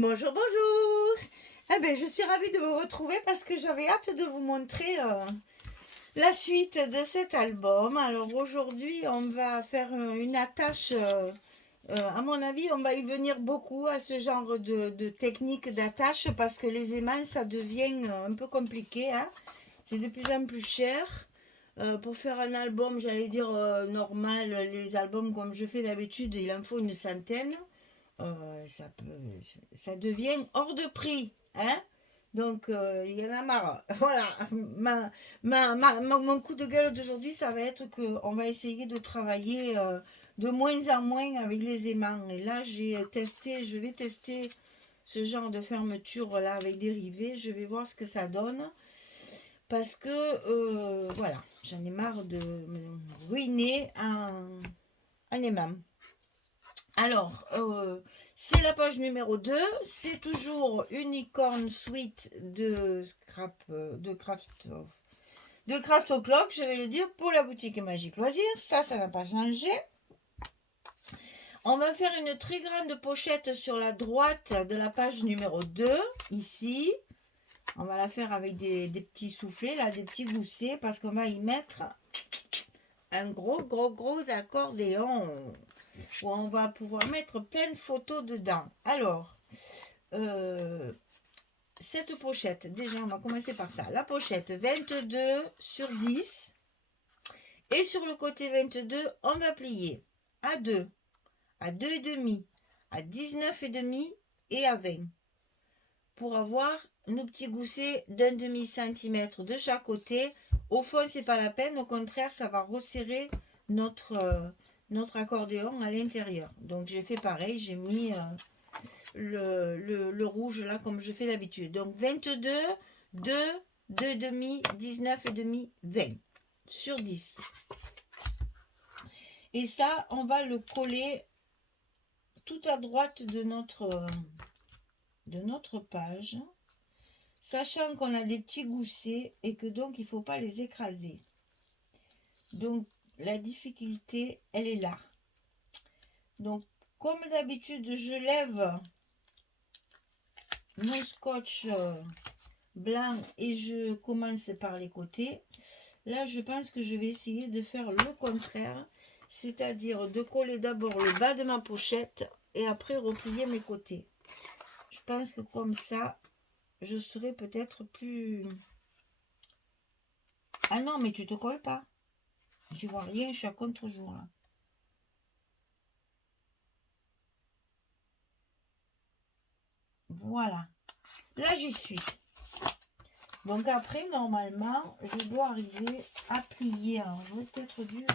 Bonjour, bonjour. Eh ben, je suis ravie de vous retrouver parce que j'avais hâte de vous montrer la suite de cet album. Alors aujourd'hui, on va faire une attache. À mon avis, on va y venir beaucoup à ce genre de technique d'attache parce que les aimants, ça devient un peu compliqué, hein. C'est de plus en plus cher. Pour faire un album, j'allais dire normal, les albums comme je fais d'habitude, il en faut une centaine. Ça devient hors de prix, hein. Donc, il y en a marre. Voilà, mon coup de gueule d'aujourd'hui, ça va être qu'on va essayer de travailler de moins en moins avec les aimants. Et là, je vais tester ce genre de fermeture là avec des rivets. Je vais voir ce que ça donne. Parce que, voilà, j'en ai marre de me ruiner un aimant. Alors, c'est la page numéro 2. C'est toujours Unicorn Suite de Craft O'Clock, je vais le dire, pour la boutique Magique Loisirs. Ça n'a pas changé. On va faire une très grande pochette sur la droite de la page numéro 2, ici. On va la faire avec des petits soufflets, là, des petits goussets, parce qu'on va y mettre un gros accordéon où on va pouvoir mettre plein de photos dedans. Alors, cette pochette, déjà on va commencer par ça. La pochette 22/10 et sur le côté 22, on va plier à 2, à 2,5, à 19,5 et à 20 pour avoir nos petits goussets d'1,5 cm de chaque côté. Au fond, c'est pas la peine, au contraire, ça va resserrer notre accordéon à l'intérieur. Donc j'ai fait pareil, j'ai mis le rouge là comme je fais d'habitude. Donc 22, 2, 2,5, 19,5, 20 sur 10. Et ça, on va le coller tout à droite de notre page, sachant qu'on a des petits goussets et que donc il ne faut pas les écraser. Donc la difficulté, elle est là. Donc comme d'habitude, je lève mon scotch blanc et je commence par les côtés. Là, je pense que je vais essayer de faire le contraire, c'est-à-dire de coller d'abord le bas de ma pochette et après replier mes côtés. Je pense que comme ça, je serai peut-être plus... Ah non, mais tu te colles pas. Je vois rien, je suis à contre-jour là. Voilà. Là, j'y suis. Donc après, normalement, je dois arriver à plier. Alors, j'aurais peut-être dû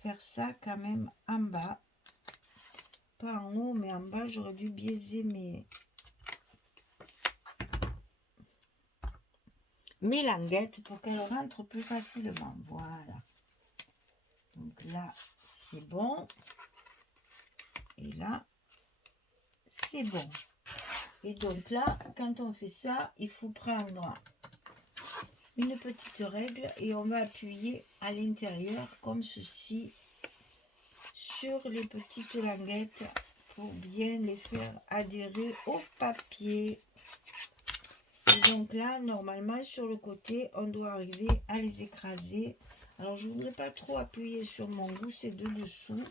faire ça quand même en bas. Pas en haut, mais en bas, j'aurais dû biaiser mes languettes pour qu'elles rentrent plus facilement. Voilà. Donc là, c'est bon. Et là, c'est bon. Et donc là, quand on fait ça, il faut prendre une petite règle et on va appuyer à l'intérieur comme ceci sur les petites languettes pour bien les faire adhérer au papier. Et donc là, normalement, sur le côté, on doit arriver à les écraser. Alors, je ne voudrais pas trop appuyer sur mon gousset de dessous.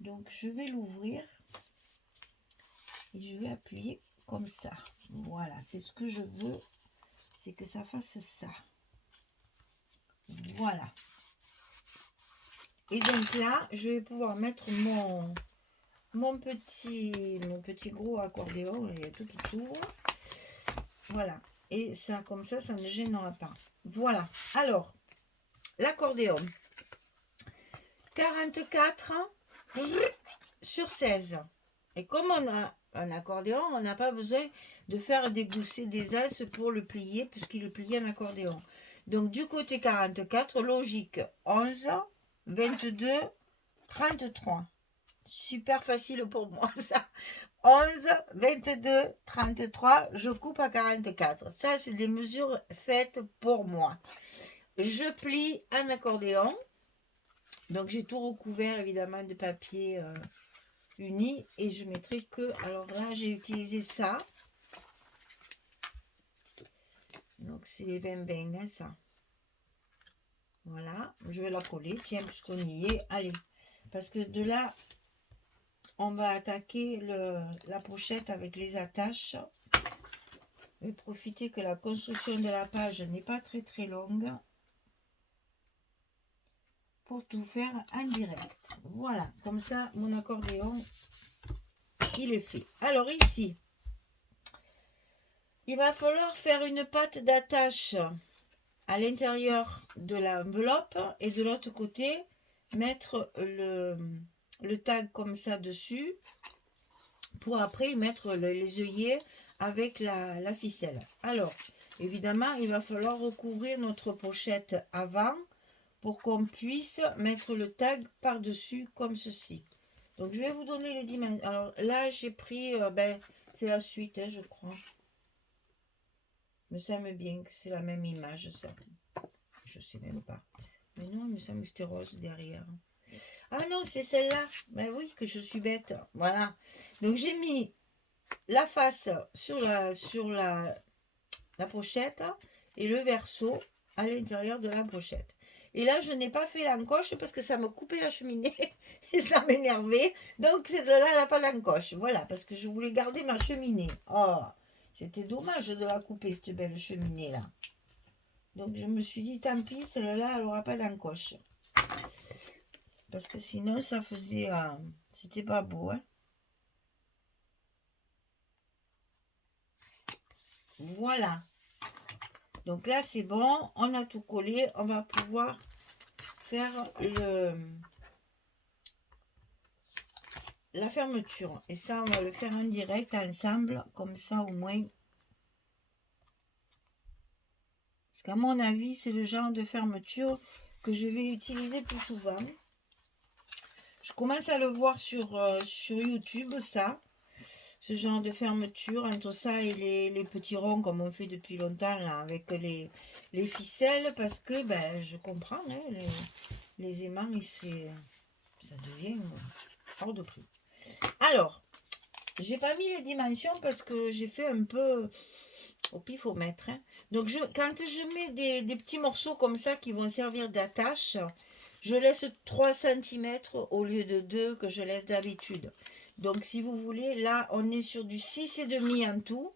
Donc, je vais l'ouvrir et je vais appuyer comme ça. Voilà, c'est ce que je veux, c'est que ça fasse ça. Voilà. Et donc là, je vais pouvoir mettre mon petit gros accordéon. Là, il y a tout qui s'ouvre. Voilà. Et ça, comme ça ne gênera pas. Voilà. Alors, l'accordéon. 44 sur 16. Et comme on a un accordéon, on n'a pas besoin de faire des goussets des as pour le plier, puisqu'il est plié en accordéon. Donc, du côté 44, logique, 11, 22, 33. Super facile pour moi, ça. 11, 22, 33, je coupe à 44. Ça, c'est des mesures faites pour moi. Je plie un accordéon. Donc, j'ai tout recouvert, évidemment, de papier unis et je mettrai que, alors là j'ai utilisé ça, donc c'est les 20 hein, ça. Voilà, je vais la coller, tiens, puisqu'on y est, allez, parce que de là on va attaquer la pochette avec les attaches. Je vais profiter que la construction de la page n'est pas très longue pour tout faire en direct. Voilà, comme ça mon accordéon il est fait. Alors ici, il va falloir faire une patte d'attache à l'intérieur de l'enveloppe et de l'autre côté mettre le tag comme ça dessus pour après mettre les œillets avec la ficelle. Alors évidemment il va falloir recouvrir notre pochette avant pour qu'on puisse mettre le tag par dessus comme ceci. Donc je vais vous donner les dimensions. Alors là j'ai pris c'est la suite hein, je crois. Il me semble bien que c'est la même image ça. Je sais même pas. Mais non, il me semble que c'était rose derrière. Ah non, c'est celle-là. Ben oui, que je suis bête. Voilà. Donc j'ai mis la face sur la pochette et le verso à l'intérieur de la pochette. Et là, je n'ai pas fait l'encoche parce que ça me coupait la cheminée et ça m'énervait. Donc celle-là, elle n'a pas d'encoche. Voilà, parce que je voulais garder ma cheminée. Oh, c'était dommage de la couper, cette belle cheminée-là. Donc je me suis dit, tant pis, celle-là, elle n'aura pas d'encoche. Parce que sinon, ça faisait... c'était pas beau, hein. Voilà. Donc là, c'est bon. On a tout collé. On va pouvoir faire la fermeture. Et ça, on va le faire en direct, ensemble. Comme ça, au moins. Parce qu'à mon avis, c'est le genre de fermeture que je vais utiliser plus souvent. Je commence à le voir sur YouTube, ça. Ce genre de fermeture, entre ça et les petits ronds comme on fait depuis longtemps là, avec les ficelles, parce que ben, je comprends, hein, les aimants, ça devient hors de prix. Alors, j'ai pas mis les dimensions parce que j'ai fait un peu au pifomètre. Hein. Donc, quand je mets des petits morceaux comme ça qui vont servir d'attache, je laisse 3 cm au lieu de 2 que je laisse d'habitude. Donc, si vous voulez, là, on est sur du 6,5 en tout.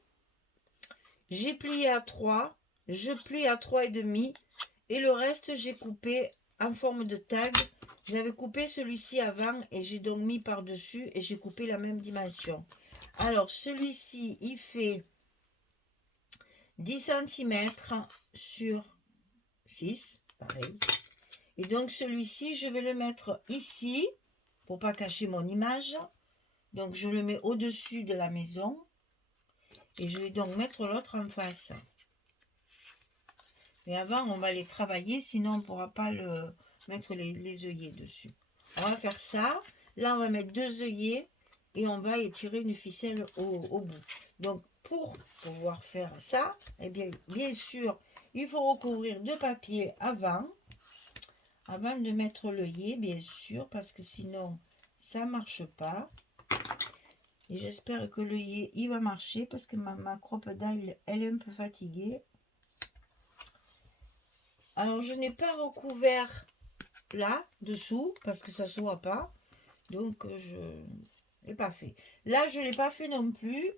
J'ai plié à 3, je plie à 3,5 et le reste, j'ai coupé en forme de tag. J'avais coupé celui-ci avant et j'ai donc mis par-dessus et j'ai coupé la même dimension. Alors, celui-ci, il fait 10 cm sur 6, pareil. Et donc, celui-ci, je vais le mettre ici pour pas cacher mon image. Donc, je le mets au-dessus de la maison. Et je vais donc mettre l'autre en face. Mais avant, on va les travailler, sinon on ne pourra pas mettre les œillets dessus. On va faire ça. Là, on va mettre 2 œillets et on va étirer une ficelle au bout. Donc, pour pouvoir faire ça, eh bien sûr, il faut recouvrir de papier avant de mettre l'œillet, bien sûr, parce que sinon, ça ne marche pas. Et j'espère que l'œillet, il va marcher parce que ma croppe d'ail, elle est un peu fatiguée. Alors, je n'ai pas recouvert là, dessous, parce que ça ne se voit pas. Donc, je n'ai pas fait. Là, je ne l'ai pas fait non plus.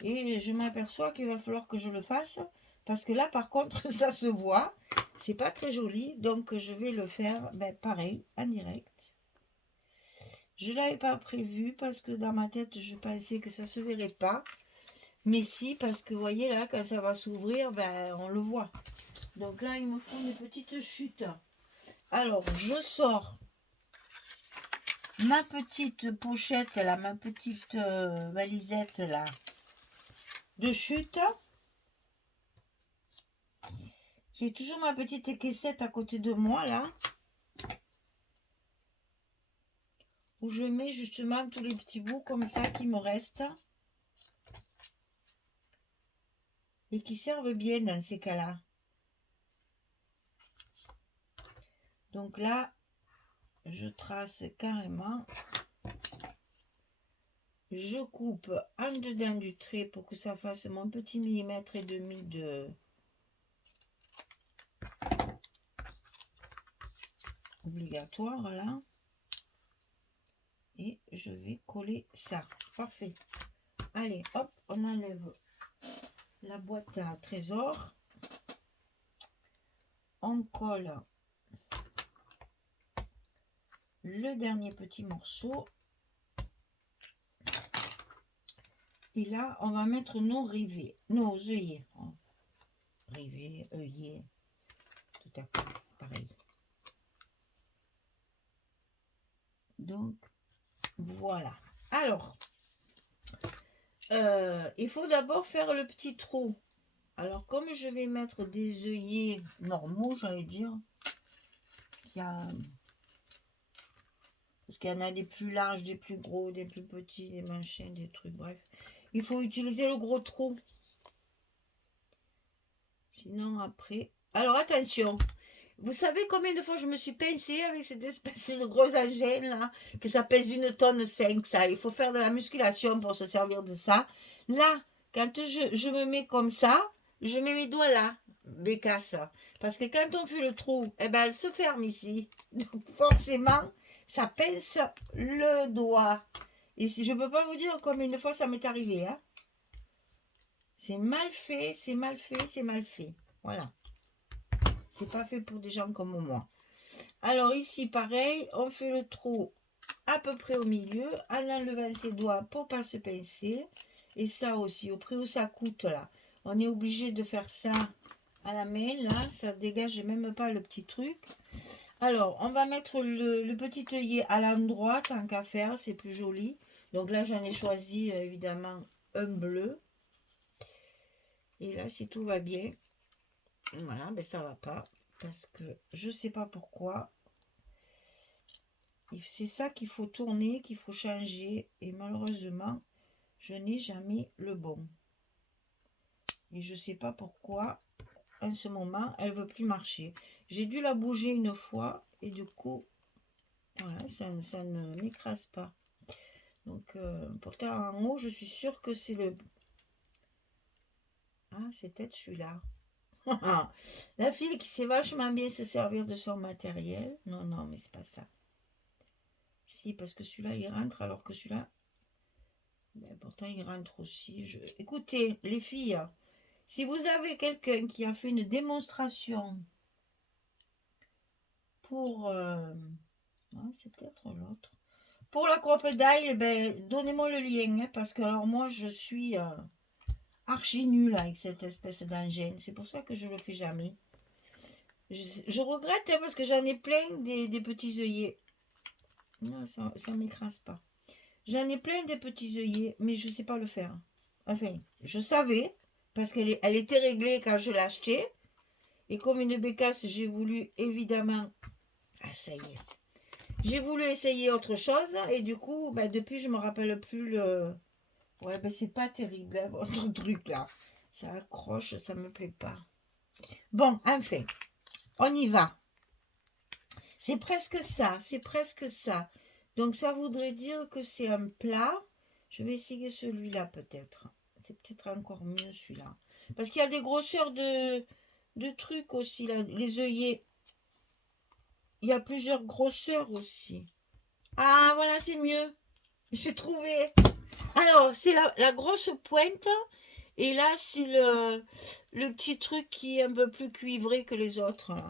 Et je m'aperçois qu'il va falloir que je le fasse. Parce que là, par contre, ça se voit. C'est pas très joli. Donc, je vais le faire pareil, en direct. Je ne l'avais pas prévu parce que dans ma tête, je pensais que ça ne se verrait pas. Mais si, parce que vous voyez là, quand ça va s'ouvrir, on le voit. Donc là, il me faut des petites chutes. Alors, je sors ma petite pochette, là, ma petite valisette là, de chute. J'ai toujours ma petite caissette à côté de moi là. Où je mets justement tous les petits bouts comme ça qui me restent. Et qui servent bien dans ces cas-là. Donc là, je trace carrément je coupe en dedans du trait pour que ça fasse mon petit millimètre et demi de obligatoire là. Et je vais coller ça. Parfait. Allez, hop, on enlève la boîte à trésor. On colle le dernier petit morceau. Et là, on va mettre nos rivets, nos œillets. Rivets, œillets, tout à coup, pareil. Donc, voilà. Alors, il faut d'abord faire le petit trou. Alors, comme je vais mettre des œillets normaux, j'allais dire, parce qu'il y en a des plus larges, des plus gros, des plus petits, des machins, des trucs, bref. Il faut utiliser le gros trou. Sinon, après... Alors, attention. Vous savez combien de fois je me suis pincée avec cette espèce de gros engin là, que ça pèse 1,5 tonne, ça. Il faut faire de la musculation pour se servir de ça. Là, quand je me mets comme ça, je mets mes doigts là, bécasse. Parce que quand on fait le trou, eh ben, elle se ferme ici. Donc forcément, ça pince le doigt. Et si je ne peux pas vous dire combien de fois ça m'est arrivé. Hein. C'est mal fait, c'est mal fait, c'est mal fait. Voilà. C'est pas fait pour des gens comme moi. Alors ici, pareil, on fait le trou à peu près au milieu, en enlevant ses doigts pour pas se pincer. Et ça aussi, au prix où ça coûte là, on est obligé de faire ça à la main. Là, ça dégage même pas le petit truc. Alors, on va mettre le petit œillet à l'endroit, tant qu'à faire, c'est plus joli. Donc là, j'en ai choisi évidemment un bleu. Et là, si tout va bien, voilà, ben ça va pas. Parce que je sais pas pourquoi. C'est ça qu'il faut tourner, qu'il faut changer. Et malheureusement, je n'ai jamais le bon. Et je sais pas pourquoi, en ce moment, elle veut plus marcher. J'ai dû la bouger une fois. Et du coup, voilà, ça ne m'écrase pas. Donc, pourtant, en haut, je suis sûre que c'est le... Ah, c'est peut-être celui-là. La fille qui sait vachement bien se servir de son matériel. Non, non, mais c'est pas ça. Si, parce que celui-là, il rentre, alors que celui-là... Ben, pourtant, il rentre aussi. Écoutez, les filles, si vous avez quelqu'un qui a fait une démonstration pour... c'est peut-être l'autre. Pour la crocodile, ben, donnez-moi le lien, hein, parce que alors moi, je suis archi nulle avec cette espèce d'engin. C'est pour ça que je ne le fais jamais. Je regrette, hein, parce que j'en ai plein des petits œillets. Non, ça ne m'écrase pas. J'en ai plein des petits œillets, mais je ne sais pas le faire. Enfin, je savais, parce elle était réglée quand je l'ai acheté. Et comme une bécasse, j'ai voulu évidemment... Ah, ça y est. J'ai voulu essayer autre chose. Et du coup, bah, depuis, je ne me rappelle plus le... Ouais, ben c'est pas terrible, hein, votre truc là. Ça accroche, ça me plaît pas. Bon, enfin, on y va. C'est presque ça, c'est presque ça. Donc ça voudrait dire que c'est un plat. Je vais essayer celui-là peut-être. C'est peut-être encore mieux celui-là. Parce qu'il y a des grosseurs de trucs aussi, là. Les œillets. Il y a plusieurs grosseurs aussi. Ah, voilà, c'est mieux. J'ai trouvé. Alors, c'est la grosse pointe. Et là, c'est le petit truc qui est un peu plus cuivré que les autres. Là.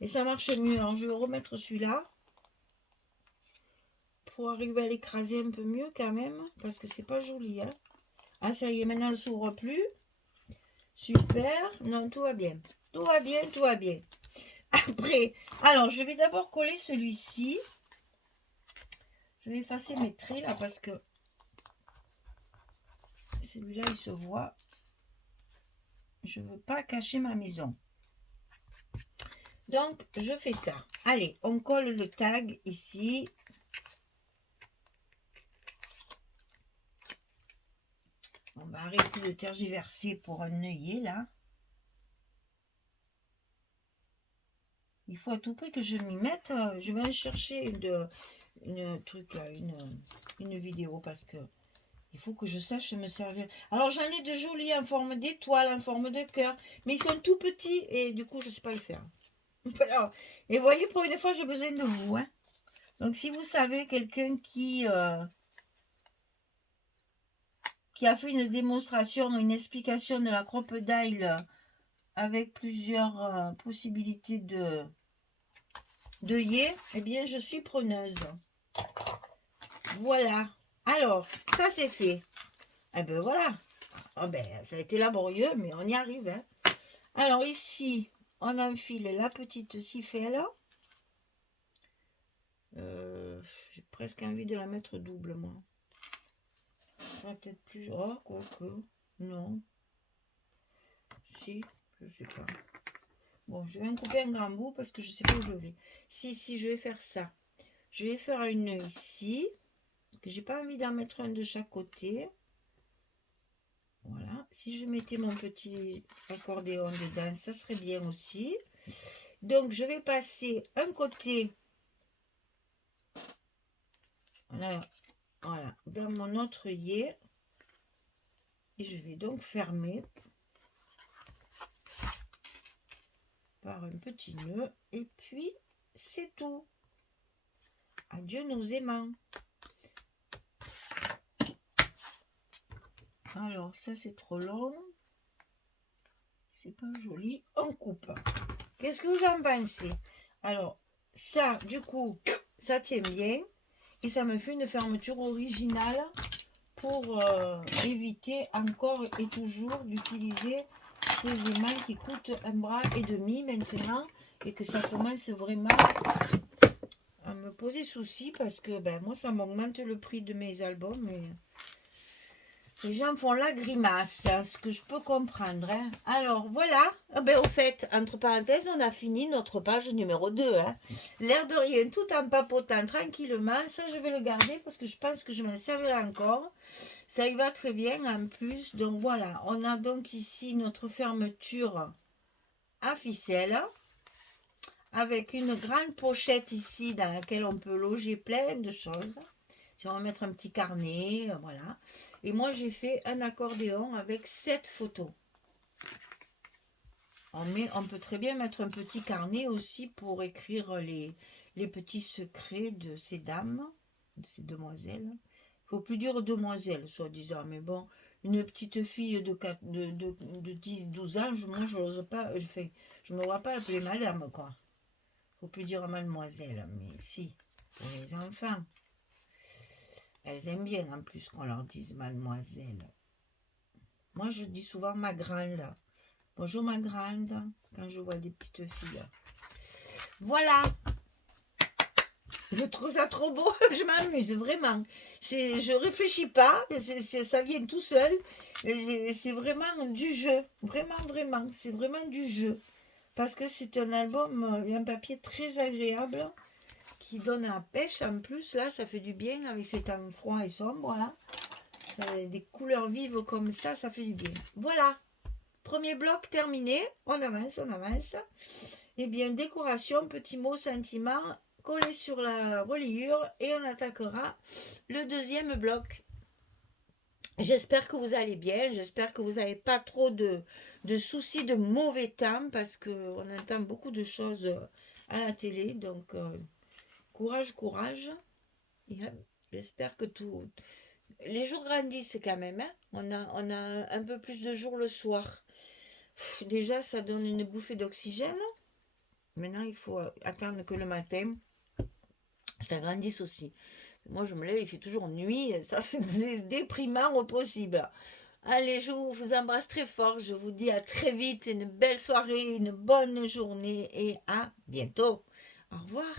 Et ça marche mieux. Alors, je vais remettre celui-là. Pour arriver à l'écraser un peu mieux quand même. Parce que c'est pas joli. Hein. Ah, ça y est, maintenant, elle ne s'ouvre plus. Super. Non, tout va bien. Tout va bien, tout va bien. Après, alors, je vais d'abord coller celui-ci. Je vais effacer mes traits là parce que celui-là, il se voit. Je ne veux pas cacher ma maison. Donc, je fais ça. Allez, on colle le tag ici. On va arrêter de tergiverser pour un œillet, là. Il faut à tout prix que je m'y mette. Je vais aller chercher une truc là, une vidéo parce que Il faut que je sache me servir. Alors, j'en ai de jolis en forme d'étoile, en forme de cœur. Mais ils sont tout petits et du coup, je ne sais pas le faire. Alors, et vous voyez, pour une fois, j'ai besoin de vous. Hein. Donc, si vous savez quelqu'un qui a fait une démonstration, une explication de la crocodile avec plusieurs possibilités de yé, eh bien, je suis preneuse. Voilà. Alors, ça, c'est fait. Eh ben voilà. Oh ben, ça a été laborieux, mais on y arrive. Hein. Alors, ici, on enfile la petite siffelle. J'ai presque envie de la mettre double, moi. Ça va peut-être plus... Oh, quoique. Non. Si, je sais pas. Bon, je vais en couper un grand bout parce que je sais pas où je vais. Si, je vais faire ça. Je vais faire une ici. Que j'ai pas envie d'en mettre un de chaque côté. Voilà. Si je mettais mon petit accordéon dedans, ça serait bien aussi. Donc, je vais passer un côté. Voilà. Voilà. Dans mon autre œillet. Et je vais donc fermer par un petit nœud. Et puis, c'est tout. Adieu nos aimants. Alors, ça c'est trop long. C'est pas joli. On coupe. Qu'est-ce que vous en pensez? Alors, ça, du coup, ça tient bien. Et ça me fait une fermeture originale pour éviter encore et toujours d'utiliser ces aimants qui coûtent 1,5 bras maintenant. Et que ça commence vraiment à me poser souci parce que ben, moi, ça m'augmente le prix de mes albums. Mais les gens font la grimace, hein, ce que je peux comprendre. Hein. Alors, voilà. Ben, au fait, entre parenthèses, on a fini notre page numéro 2. Hein. L'air de rien, tout en papotant tranquillement. Ça, je vais le garder parce que je pense que je m'en servirai encore. Ça y va très bien en plus. Donc, voilà. On a donc ici notre fermeture à ficelle. Avec une grande pochette ici dans laquelle on peut loger plein de choses. Si on va mettre un petit carnet, voilà. Et moi, j'ai fait un accordéon avec 7 photos. On peut très bien mettre un petit carnet aussi pour écrire les petits secrets de ces dames, de ces demoiselles. Il faut plus dire demoiselles, soi-disant. Mais bon, une petite fille de 10-12 ans, moi, je n'ose pas, je ne me vois pas appeler madame, quoi. Faut plus dire mademoiselle, mais si, pour les enfants. Elles aiment bien en plus qu'on leur dise mademoiselle. Moi, je dis souvent ma grande. Bonjour ma grande, quand je vois des petites filles. Voilà. Je trouve ça trop beau, je m'amuse vraiment. Je réfléchis pas, ça vient tout seul. C'est vraiment du jeu, vraiment. C'est vraiment du jeu. Parce que c'est un album, un papier très agréable. Qui donne la pêche en plus, là, ça fait du bien avec ces temps froids et sombres, là. Des couleurs vives comme ça fait du bien. Voilà, premier bloc terminé, on avance. Et bien, décoration, petit mot, sentiment, collé sur la reliure et on attaquera le deuxième bloc. J'espère que vous allez bien, j'espère que vous n'avez pas trop de soucis de mauvais temps parce qu'on entend beaucoup de choses à la télé, donc... courage. J'espère que tout... Les jours grandissent quand même. Hein. On a un peu plus de jours le soir. Déjà, ça donne une bouffée d'oxygène. Maintenant, il faut attendre que le matin, ça grandisse aussi. Moi, je me lève, il fait toujours nuit. Ça fait déprimant au possible. Allez, je vous embrasse très fort. Je vous dis à très vite. Une belle soirée, une bonne journée et à bientôt. Au revoir.